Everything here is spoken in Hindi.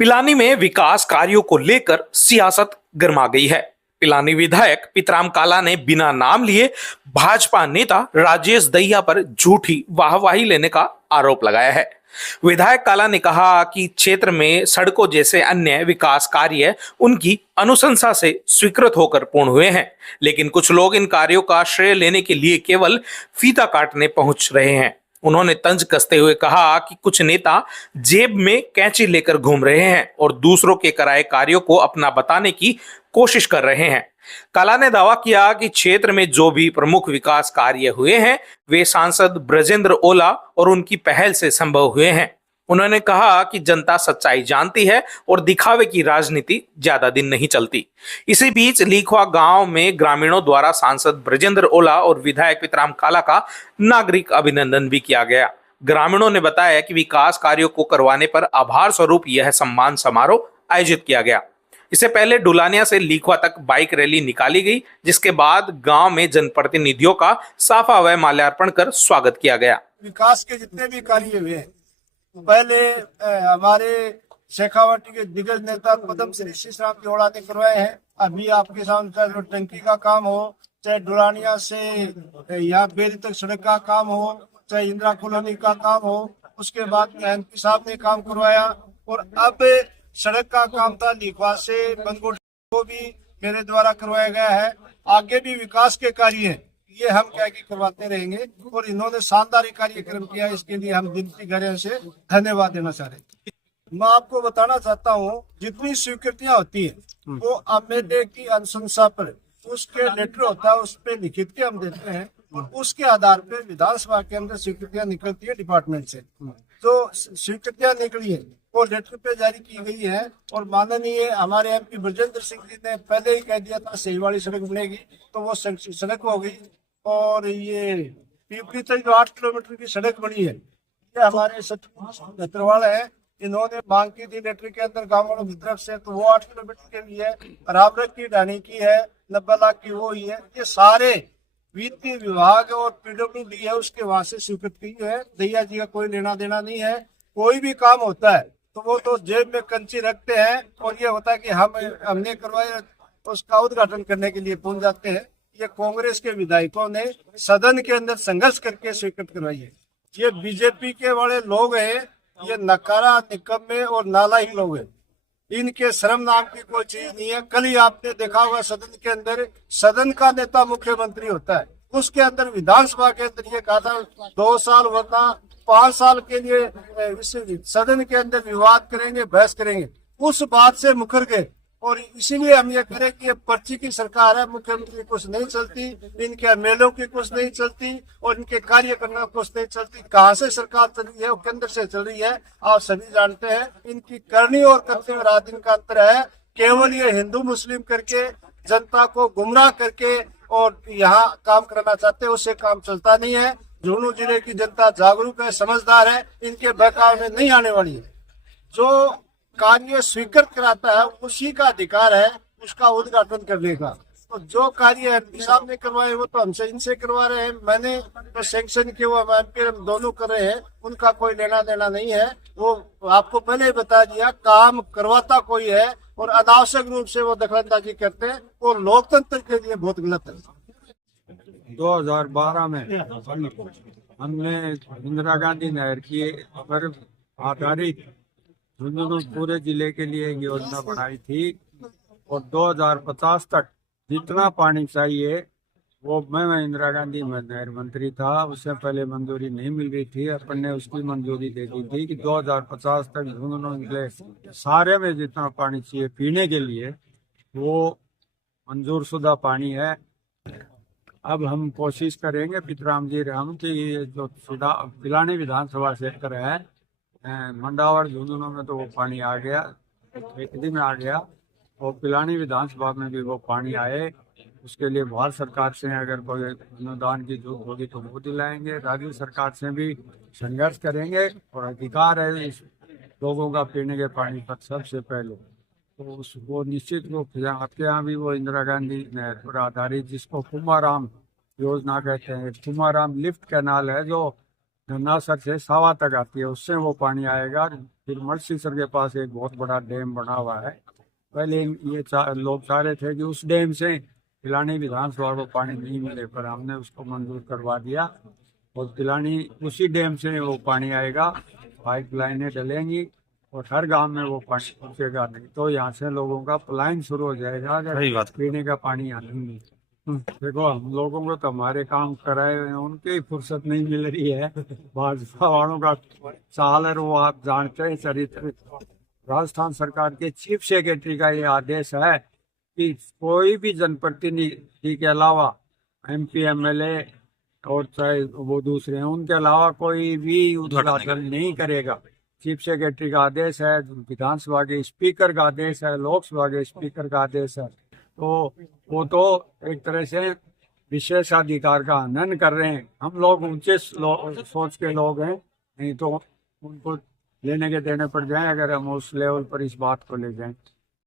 पिलानी में विकास कार्यों को लेकर सियासत गर्मा गई है। पिलानी विधायक पितराम काला ने बिना नाम लिए भाजपा नेता राजेश दहिया पर झूठी वाहवाही लेने का आरोप लगाया है। विधायक काला ने कहा कि क्षेत्र में सड़कों जैसे अन्य विकास कार्य उनकी अनुशंसा से स्वीकृत होकर पूर्ण हुए हैं, लेकिन कुछ लोग इन कार्यों का श्रेय लेने के लिए केवल फीता काटने पहुंच रहे हैं। उन्होंने तंज कसते हुए कहा कि कुछ नेता जेब में कैंची लेकर घूम रहे हैं और दूसरों के कराए कार्यों को अपना बताने की कोशिश कर रहे हैं। काला ने दावा किया कि क्षेत्र में जो भी प्रमुख विकास कार्य हुए हैं वे सांसद ब्रजेंद्र ओला और उनकी पहल से संभव हुए हैं। उन्होंने कहा कि जनता सच्चाई जानती है और दिखावे की राजनीति ज्यादा दिन नहीं चलती। इसी बीच लीखवा गांव में ग्रामीणों द्वारा सांसद ब्रजेंद्र ओला और विधायक पितराम काला का नागरिक अभिनंदन भी किया गया। ग्रामीणों ने बताया कि विकास कार्यों को करवाने पर आभार स्वरूप यह सम्मान समारोह आयोजित किया गया। इससे पहले डुलानिया से लीखवा तक बाइक रैली निकाली गई, जिसके बाद गांव में जनप्रतिनिधियों का साफा व माल्यार्पण कर स्वागत किया गया। विकास के जितने भी कार्य हुए हैं, पहले हमारे शेखावाटी के दिग्गज नेता पद्म श्री श्रीराम जोड़ा ने करवाए हैं। अभी आपके सामने चाहे टंकी का काम हो, चाहे डुलानिया से यहाँ बेरी तक सड़क का काम हो, चाहे इंदिरा कॉलोनी का काम हो, उसके बाद में एमपी साहब ने काम करवाया। और अब सड़क का काम था लीखवा से बनगोट को भी मेरे द्वारा करवाया गया है। आगे भी विकास के कार्य हैं, ये हम क्या की करवाते रहेंगे और इन्होंने शानदार कार्यक्रम किया, इसके लिए हम दिल की गहराई से धन्यवाद देना चाह रहे हैं। मैं आपको बताना चाहता हूँ, जितनी स्वीकृतियां होती है वो एमएलए की अनुशंसा पर उसके लेटर होता है, उस पर लिखित के हम देते हैं और उसके आधार पर विधानसभा के अंदर स्वीकृतियां निकलती है डिपार्टमेंट से। जो स्वीकृतियां निकली है वो लेटर पे जारी की गई है और माननीय हमारे एमपी ब्रजेंद्र सिंह जी ने पहले ही कह दिया था सही वाली सड़क बनेगी, तो वो सड़क हो गई। और ये पीपली तक जो 8 किलोमीटर की सड़क बनी है, ये हमारे सतरवाल है, इन्होंने मांग की थी लेटर के अंदर गाँव वालों की तरफ से, तो वो 8 किलोमीटर के लिए है। रामरख की ढाणी की है 90 लाख की, वो ही है। ये सारे वित्तीय विभाग और पीडब्ल्यूडी है उसके वहां से स्वीकृत की है। दैया जी का कोई लेना देना नहीं है। कोई भी काम होता है तो वो तो जेब में कंची रखते हैं और ये होता है कि हमने करवाया, उसका उद्घाटन करने के लिए पहुंच जाते हैं। ये कांग्रेस के विधायकों ने सदन के अंदर संघर्ष करके स्वीकृत करवाई है। ये बीजेपी के वाले लोग हैं, ये नकारा निकम्मे और नालायक लोग हैं। इनके शर्म नाम की कोई चीज नहीं है। कल ही आपने देखा होगा सदन के अंदर, सदन का नेता मुख्यमंत्री होता है, उसके अंदर विधानसभा के अंदर ये कहा था 2 साल वरना 5 साल के लिए सदन के अंदर विवाद करेंगे, बहस करेंगे। उस बात से मुकर गए और इसीलिए हम ये करें कि ये पर्ची की सरकार है, मुख्यमंत्री कुछ नहीं चलती, इनके एमएलए की कुछ नहीं चलती और इनके कार्य करना कुछ नहीं चलती। कहाँ से सरकार चल रही है? वो केंद्र से चल रही है, आप सभी जानते हैं। इनकी करनी और करते हुए रात दिन का अंतर है। केवल ये हिंदू मुस्लिम करके जनता को गुमराह करके और यहाँ काम कराना चाहते हैं, उससे काम चलता नहीं है। झुंझुनू जिले की जनता जागरूक है, समझदार है, इनके बहकाव में नहीं आने वाली है। जो कार्य स्वीकृत कराता है उसी का अधिकार है उसका उद्घाटन करने का। तो जो कार्य एमपी साहब ने करवाए वो तो हमसे इनसे करवा रहे हैं। मैंने तो सैंक्शन किया हुआ एमपी हम दोनों कर रहे हैं, उनका कोई लेना देना नहीं है। वो आपको पहले ही बता दिया, काम करवाता कोई है और अनावश्यक रूप से वो दखलंदाजी करते हैं और लोकतंत्र के लिए बहुत गलत है। 2012 में हमने इंदिरा गांधी नहर की पर आधारित झुंझुनू पूरे जिले के लिए एक योजना बनाई थी और 2050 तक जितना पानी चाहिए वो मैं इंदिरा गांधी नहर मंत्री था, उससे पहले मंजूरी नहीं मिल रही थी, अपन ने उसकी मंजूरी दे दी थी कि 2050 तक झुंझुनू जिले सारे में जितना पानी चाहिए पीने के लिए वो मंजूर शुदा पानी है। अब हम कोशिश करेंगे पितराम जी राम की ये जो पिलानी विधानसभा क्षेत्र है मंडावर झुंझुनू में तो वो पानी आ गया, एक दिन आ गया, और पिलानी विधानसभा में भी वो पानी आए। उसके लिए भारत सरकार से अगर कोई अनुदान की जरूरत होगी तो वो दिलाएंगे। राज्य सरकार से भी संघर्ष करेंगे और अधिकार है इस लोगों का पीने के पानी पर सबसे पहले, तो वो निश्चित रूप से आपके यहाँ भी वो इंदिरा गांधी नहर पर आधारित जिसको कुमाराम योजना कहते हैं, कुमाराम लिफ्ट कैनाल है जो धन्नासर से सावा तक आती है, उससे वो पानी आएगा। फिर मलसीसर के पास एक बहुत बड़ा डैम बना हुआ है। पहले ये लोग चाह रहे थे कि उस डैम से पिलानी विधानसभा को पानी नहीं मिले, पर हमने उसको मंजूर करवा दिया और पिलानी उसी डैम से वो पानी आएगा। पाइपलाइनें डलेंगी और हर गांव में वो पानी पहुंचेगा। नहीं तो यहाँ से लोगों का पलायन शुरू हो जाएगा अगर पीने का पानी आने नहीं। देखो, हम लोगों को तो हमारे काम कराए हुए हैं, उनकी ही फुर्सत नहीं मिल रही है। भाजपा वालों का चाल है वो आप जानते हैं चरित्र। राजस्थान सरकार के चीफ सेक्रेटरी का ये आदेश है कि कोई भी जनप्रतिनिधि के अलावा MP MLA और चाहे वो दूसरे हैं, उनके अलावा कोई भी उद्घाटन नहीं करेगा। चीफ सेक्रेटरी का आदेश है, विधानसभा के स्पीकर का आदेश है, लोकसभा के स्पीकर का आदेश है। तो वो तो एक तरह से विशेषाधिकार का हनन कर रहे हैं। हम लोग ऊंचे सोच के लोग हैं, नहीं तो उनको लेने के देने पड़ जाएं अगर हम उस लेवल पर इस बात को ले जाएं।